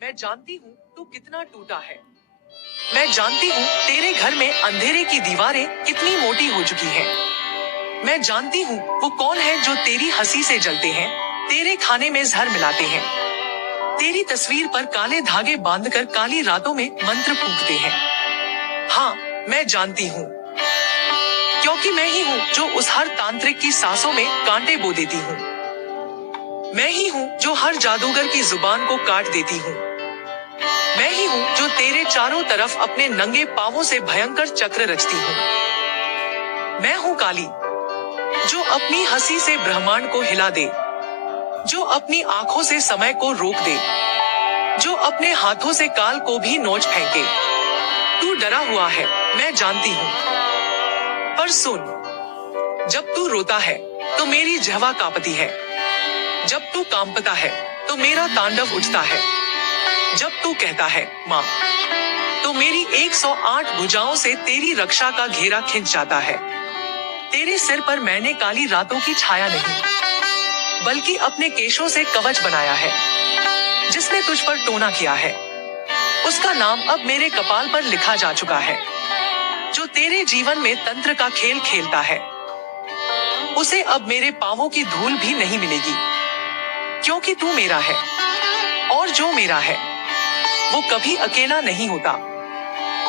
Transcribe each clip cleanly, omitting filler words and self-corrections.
मैं जानती हूँ तू कितना टूटा है। मैं जानती हूँ तेरे घर में अंधेरे की दीवारें कितनी मोटी हो चुकी हैं। मैं जानती हूँ वो कौन है जो तेरी हंसी से जलते हैं, तेरे खाने में जहर मिलाते हैं, तेरी तस्वीर पर काले धागे बांधकर काली रातों में मंत्र फूंकते हैं। हाँ, मैं जानती हूँ, क्योंकि मैं ही हूँ जो उस हर तांत्रिक की सांसों में कांटे बो देती हूँ। मैं ही हूँ जो हर जादूगर की जुबान को काट देती हूँ। मैं ही हूँ जो तेरे चारों तरफ अपने नंगे पांवों से भयंकर चक्र रचती हूँ। मैं हूँ काली, जो अपनी हंसी से ब्रह्मांड को हिला दे, जो अपनी आंखों से समय को रोक दे, जो अपने हाथों से काल को भी नोच फेंके। तू डरा हुआ है, मैं जानती हूँ, पर सुन, जब तू रोता है तो मेरी जिह्वा कांपती है, जब तू कांपता है तो मेरा तांडव उठता है, जब तू कहता है माँ, तो मेरी 108 भुजाओं से तेरी रक्षा का घेरा खिंच जाता है। तेरे सिर पर मैंने काली रातों की छाया नहीं, बल्कि अपने केशों से कवच बनाया है। जिसने तुझ पर टोना किया है, उसका नाम अब मेरे कपाल पर लिखा जा चुका है। जो तेरे जीवन में तंत्र का खेल खेलता है, उसे अब मेरे पांवों की धूल भी नहीं मिलेगी, क्योंकि तू मेरा है, और जो मेरा है वो कभी अकेला नहीं होता।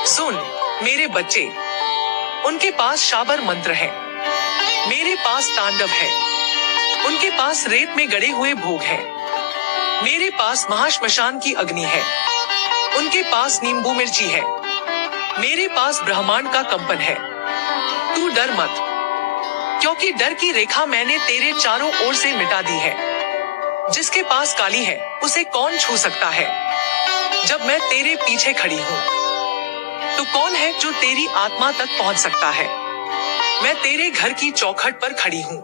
सुन मेरे बच्चे, उनके पास शाबर मंत्र है, मेरे पास तांडव है, उनके पास रेत में गड़े हुए भोग है, मेरे पास महाश्मशान की अग्नि है, उनके पास नींबू मिर्ची है, मेरे पास ब्रह्मांड का कंपन है। तू डर मत, क्योंकि डर की रेखा मैंने तेरे चारों ओर से मिटा दी है। जिसके पास काली है उसे कौन छू सकता है? जब मैं तेरे पीछे खड़ी हूँ, तो कौन है जो तेरी आत्मा तक पहुँच सकता है? मैं तेरे घर की चौखट पर खड़ी हूँ,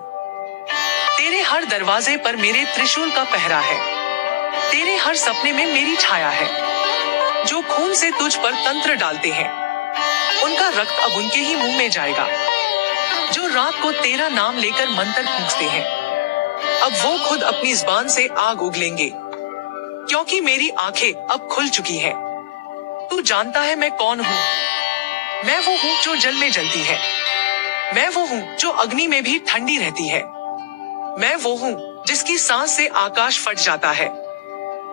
तेरे हर दरवाजे पर मेरे त्रिशूल का पहरा है, तेरे हर सपने में मेरी छाया है। जो खून से तुझ पर तंत्र डालते हैं, उनका रक्त अब उनके ही मुंह में जाएगा। जो रात को तेरा नाम लेकर मंत्र फूंकते हैं, अब वो खुद अपनी जुबान से आग उगलेंगे, क्योंकि मेरी आंखें अब खुल चुकी हैं। तू जानता है मैं कौन हूँ? मैं वो हूँ जो जल में जलती है, मैं वो हूँ जो अग्नि में भी ठंडी रहती है, मैं वो हूँ जिसकी सांस से आकाश फट जाता है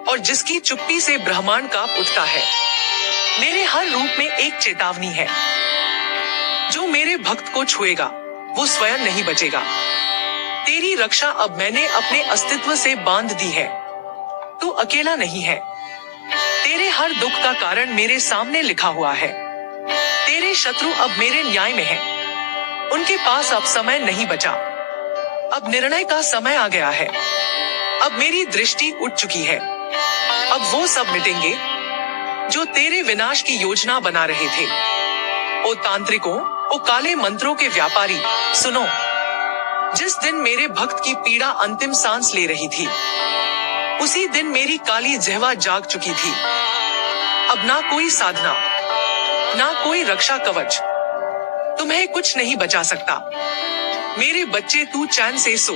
और जिसकी चुप्पी से ब्रह्मांड कांप उठता है। मेरे हर रूप में एक चेतावनी है। जो मेरे भक्त को छुएगा वो स्वयं नहीं बचेगा। तेरी रक्षा अब मैंने अपने अस्तित्व से बांध दी है। तू अकेला नहीं है, तेरे हर दुख का कारण मेरे सामने लिखा हुआ है। तेरे शत्रु अब मेरे न्याय में हैं, उनके पास अब समय नहीं बचा। अब निर्णय का समय आ गया है, अब मेरी दृष्टि उठ चुकी है। अब वो सब मिटेंगे जो तेरे विनाश की योजना बना रहे थे। ओ तांत्रिकों, ओ काले मंत्रों के व्यापारी, सुनो। जिस दिन मेरे भक्त की पीड़ा अंतिम सांस ले रही थी, उसी दिन मेरी काली जिह्वा जाग चुकी थी। अब ना कोई साधना, ना कोई रक्षा कवच तुम्हें कुछ नहीं बचा सकता। मेरे बच्चे, तू चैन से सो।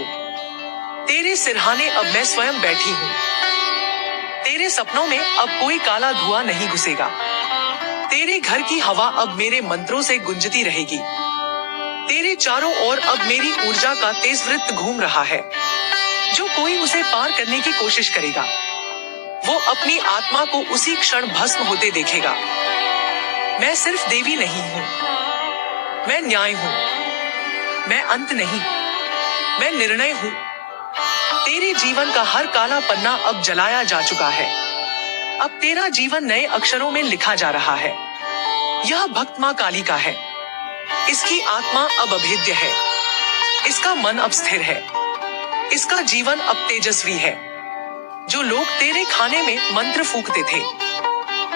तेरे सिरहाने अब मैं स्वयं बैठी हूँ। तेरे सपनों में अब कोई काला धुआं नहीं घुसेगा। तेरे घर की हवा अब मेरे मंत्रों से गुंजती रहेगी। तेरे चारों ओर अब मेरी ऊर्जा का तेज वृत्त घूम रहा है। जो कोई उसे पार करने की कोशिश करेगा, वो अपनी आत्मा को उसी क्षण भस्म होते देखेगा। मैं सिर्फ देवी नहीं हूँ, मैं न्याय हूँ। मैं अंत नहीं, मैं निर्णय हूँ। तेरे जीवन का हर काला पन्ना अब जलाया जा चुका है। अब तेरा जीवन नए अक्षरों में लिखा जा रहा है। यह भक्त माँ काली का है। इसकी आत्मा अब अभेद्य है, इसका मन अब स्थिर है, इसका जीवन अब तेजस्वी है। जो लोग तेरे खाने में मंत्र फूंकते थे,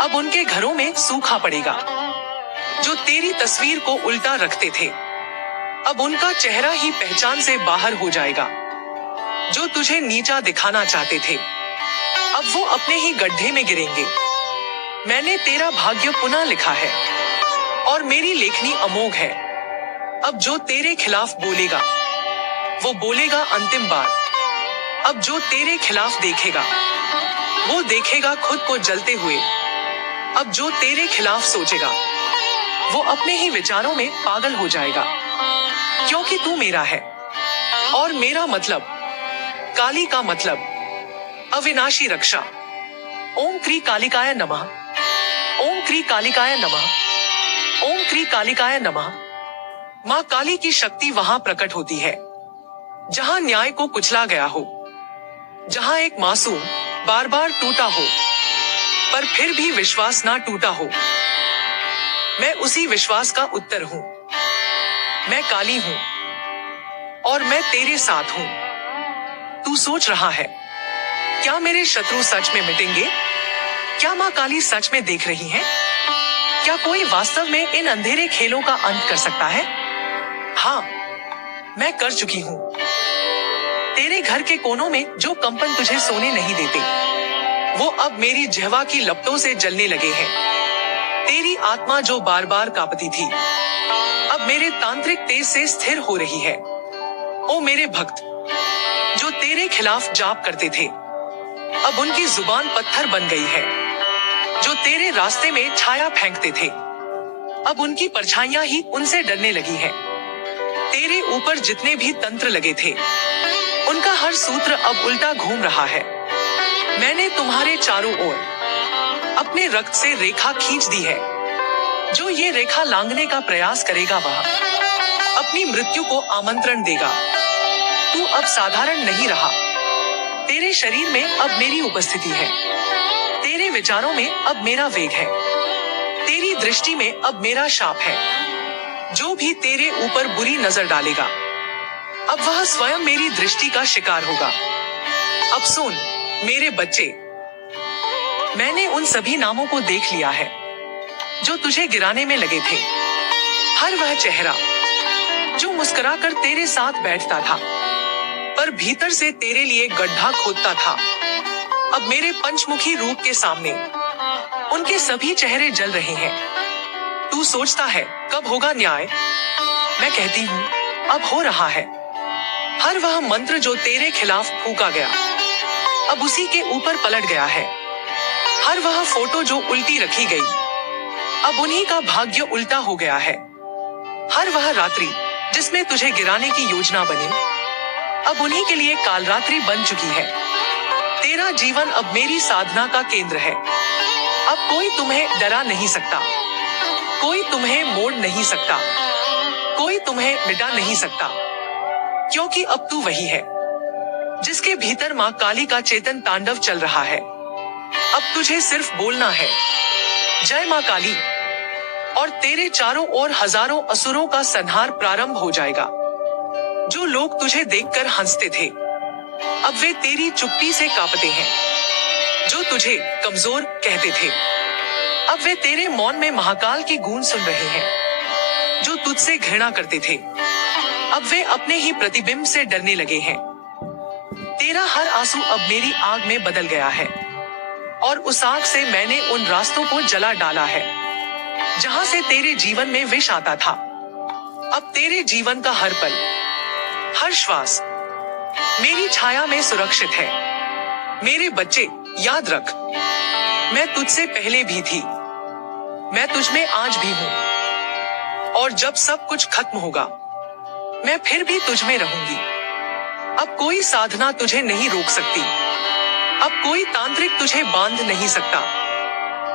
अब उनके घरों में सूखा पड़ेगा। जो तेरी तस्वीर को उल्टा रखते थे, अब उनका चेहरा ही पहचान से बाहर हो जाएगा। जो तुझे नीचा दिखाना चाहते थे, अब वो अपने ही गड्ढे में गिरेंगे। मैंने तेरा भाग्य पुनः लिखा है और मेरी लेखनी अमोघ है। अब जो तेरे खिलाफ बोलेगा, वो बोलेगा अंतिम बार। अब जो तेरे खिलाफ देखेगा, वो देखेगा खुद को जलते हुए। अब जो तेरे खिलाफ सोचेगा वो अपने ही विचारों में पागल हो जाएगा, क्योंकि तू मेरा है। और मेरा मतलब, काली का मतलब अविनाशी रक्षा। ओम क्री कालिकाय नमः। ओम क्री कालिकाय नमः। ओम क्री कालिकाय नमः। माँ काली की शक्ति वहां प्रकट होती है जहां न्याय को कुचला गया हो, जहां एक मासूम बार बार टूटा हो पर फिर भी विश्वास ना टूटा हो। मैं उसी विश्वास का उत्तर हूँ। मैं काली हूँ और मैं तेरे साथ हूँ। तू सोच रहा है, क्या मेरे शत्रु सच में मिटेंगे? क्या माँ काली सच में देख रही है? क्या कोई वास्तव में इन अंधेरे खेलों का अंत कर सकता है? हाँ, मैं कर चुकी हूँ। तेरे घर के कोनों में जो कंपन तुझे सोने नहीं देते, वो अब मेरी जिह्वा की लपटों से जलने लगे हैं। तेरी आत्मा जो बार बार कांपती थी, अब मेरे तांत्रिक तेज से स्थिर हो रही है। ओ मेरे भक्त, जो तेरे खिलाफ जाप करते थे, अब उनकी जुबान पत्थर बन गई है। जो तेरे रास्ते में छाया फेंकते थे, अब उनकी परछाइयां ही उनसे डरने लगी हैं। तेरे ऊपर जितने भी तंत्र लगे थे, उनका हर सूत्र अब उल्टा घूम रहा है। मैंने तुम्हारे चारों ओर अपने रक्त से रेखा खींच दी है। जो ये रेखा लांघने का प्रयास करेगा वह अपनी मृत्यु को आमंत्रण देगा। तू अब साधारण नहीं रहा। तेरे शरीर में अब मेरी उपस्थिति है। तेरे विचारों में अब मेरा वेग है। तेरी दृष्टि में अब मेरा शाप है। जो भी तेरे ऊपर बुरी नजर डालेगा, अब वह स्वयं मेरी दृष्टि का शिकार होगा। अब सुन मेरे बच्चे, मैंने उन सभी नामों को देख लिया है जो तुझे गिराने में लगे थे। हर वह चेहरा जो मुस्कुराकर तेरे साथ बैठता था पर भीतर से तेरे लिए गड्ढा खोदता था, अब मेरे पंचमुखी रूप के सामने उनके सभी चेहरे जल रहे हैं। तू सोचता है कब होगा न्याय? मैं कहती हूँ अब हो रहा है। हर वह मंत्र जो तेरे खिलाफ फूंका गया, अब उसी के ऊपर पलट गया है। हर वह फोटो जो उल्टी रखी गई, अब उन्हीं का भाग्य उल्टा हो गया है। हर वह रात्रि जिसमें तुझे गिराने की योजना बनी, अब उन्हीं के लिए कालरात्रि बन चुकी है। तेरा जीवन अब मेरी साधना का केंद्र है। अब कोई तुम्हें डरा नहीं सकता, कोई तुम्हें मोड़ नहीं सकता, कोई तुम्हें मिटा नहीं सकता, क्योंकि अब तू वही है जिसके भीतर माँ काली का चेतन तांडव चल रहा है। अब तुझे सिर्फ बोलना है, जय माँ काली, और तेरे चारों ओर हजारों असुरों का संहार प्रारंभ हो जाएगा। जो लोग तुझे देखकर हंसते थे, अब वे तेरी चुप्पी से कांपते हैं। जो तुझे कमजोर कहते थे, अब वे तेरे मौन में महाकाल की गूंज सुन रहे हैं। जो तुझसे घृणा करते थे, अब वे अपने ही प्रतिबिंब से डरने लगे हैं। तेरा हर आंसू अब मेरी आग में बदल गया है, और उस आग से मैंने उन रास्तों को जला डाला है जहां से तेरे जीवन में विष आता था। अब तेरे जीवन का हर पल, हर श्वास मेरी छाया में सुरक्षित है। मेरे बच्चे, याद रख, मैं तुझसे पहले भी थी, मैं तुझ में आज भी हूँ, और जब सब कुछ खत्म होगा, मैं फिर भी तुझ में रहूंगी। अब कोई साधना तुझे नहीं रोक सकती। अब कोई तांत्रिक तुझे बांध नहीं सकता।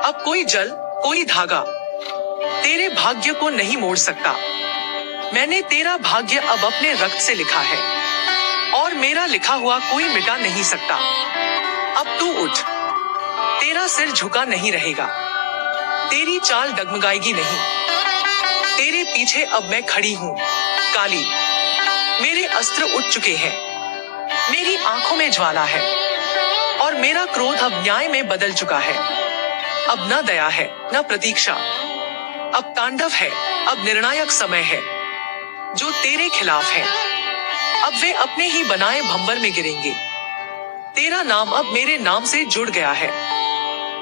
अब कोई जल, कोई धागा तेरे भाग्य को नहीं मोड़ सकता। मैंने तेरा भाग्य अब अपने रक्त से लिखा है, और मेरा लिखा हुआ कोई मिटा नहीं सकता। अब तू उठ, तेरा सिर झुका नहीं रहेगा, तेरी चाल डगमगाएगी नहीं। तेरे पीछे अब मैं खड़ी हूँ काली। मेरे अस्त्र उठ चुके हैं, मेरी आंखों में ज्वाला है, और मेरा क्रोध अब न्याय में बदल चुका है। अब न दया है, न प्रतीक्षा, अब तांडव है। अब निर्णायक समय है। जो तेरे खिलाफ है, अब वे अपने ही बनाए भंवर में गिरेंगे। तेरा नाम अब मेरे नाम से जुड़ गया है।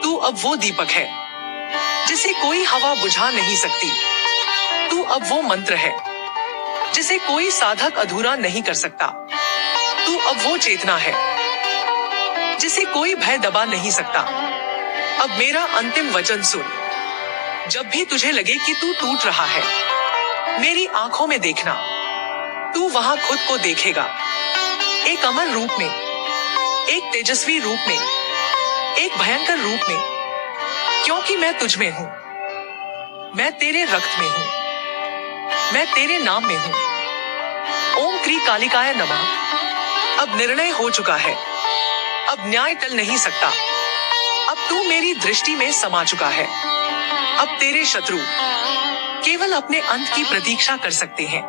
तू अब वो दीपक है जिसे कोई हवा बुझा नहीं सकती। तू अब वो मंत्र है जिसे कोई साधक अधूरा नहीं कर सकता। तू अब वो चेतना है जिसे कोई भय दबा नहीं सकता। अब मेरा अंतिम वचन सुन। जब भी तुझे लगे कि तू टूट रहा है, मेरी आंखों में देखना। तू वहां खुद को देखेगा, एक अमर रूप में, एक तेजस्वी रूप में, एक भयंकर रूप में, क्योंकि मैं तुझ में हूँ। मैं तेरे रक्त में हूँ, मैं तेरे नाम में हूँ। ओम क्री कालिकाय नमः। अब निर्णय हो चुका है, अब न्याय टल नहीं सकता। अब तू मेरी दृष्टि में समा चुका है। अब तेरे शत्रु केवल अपने अंत की प्रतीक्षा कर सकते हैं।